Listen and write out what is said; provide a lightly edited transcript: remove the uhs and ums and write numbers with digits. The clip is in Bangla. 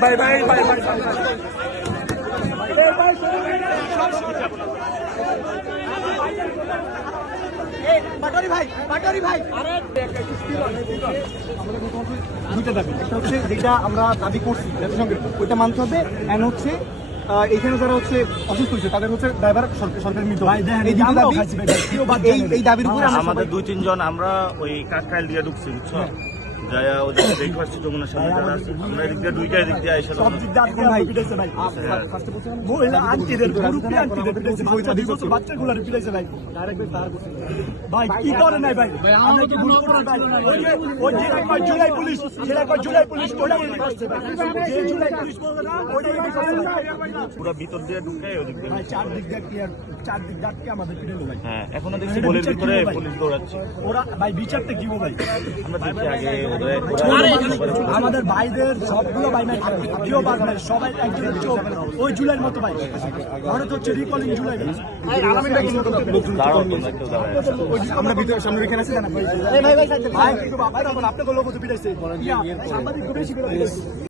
ভাই ভাই ভাই ভাই ভাই পাটারি ভাই দুইটা দাবি, একটা হচ্ছে যেটা আমরা দাবি করছি জাতিসংঘের ওইটা মানতে হবে, এন্ড হচ্ছে এখানে যারা হচ্ছে অসুস্থ হয়েছে তাদের হচ্ছে ড্রাইভার সরকারের মৃত্যু। এই দাবির উপরে আমাদের 2-3 জন আমরা ওই কাকরাইল দিয়ে ঢুকছি, বুঝছো, যায়া ওদের ব্রেকফাস্ট যমুনার সামনে যারা আছে আমরা এদিক দিয়ে দুইটা দিক দিয়ে আইসা সব দিক দিয়ে ভাই পিটাইছে ভাই মহিলা আন্টিদের গ্রুপে আন্টিদের পিটাইছে বাচ্চাগুলো পিটাইছে ভাই ভাই কি করে নাই ভাই আমরা কি ভুল করছি ভাই ওই যে কয় জুলাই পুলিশ ছেলে কয় জুলাই পুলিশ ওটাই করছে ভাই যে জুলাই পুলিশ বলবে না ওটাই করছে পুরো ভিতর দিয়ে ঢুকে ওদিক দিয়ে ভাই চারদিক দিয়ে ক্লিয়ার চারদিক ডাককে আমাদের পিটাইলো ভাই। হ্যাঁ এখনো দেখছি বলের ভিতরে পুলিশ দৌড়াচ্ছে। ওরা ভাই বিচারটা কি ভাই আমরা দেখি আগে আমাদের ভাইদের সবগুলো ভাই নাই কেউ বাদ নাই সবাই একজনের চোখ ওই জুলাইয়ের মতো ভাই মনে তো হচ্ছে রিকলিং জুলাই দাঁড়াও তোমরা কেউ দাঁড়ায় আমরা ভিতরে সামনে এখানে আছি না ভাই ভাই ভাই আপনাকে লোক পিটাইছে সাংবাদিক বেশি করে